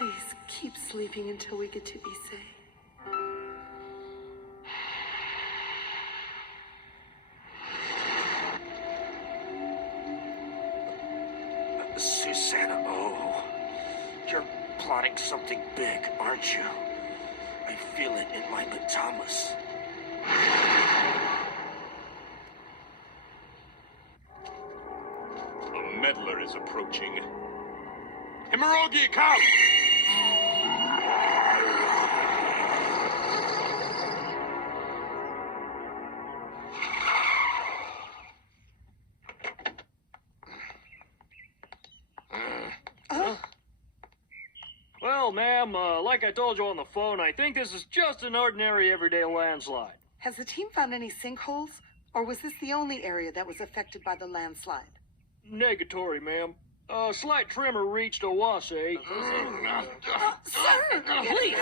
Please keep sleeping until we get to Issei. Susanna, oh, you're plotting something big, aren't you? I feel it in my patamas. A meddler is approaching. Himorogi, come! Well, ma'am, like I told you on the phone, I think this is just an ordinary everyday landslide. Has the team found any sinkholes? Or was this the only area that was affected by the landslide? Negatory, ma'am. Slight tremor reached Owase. Sir!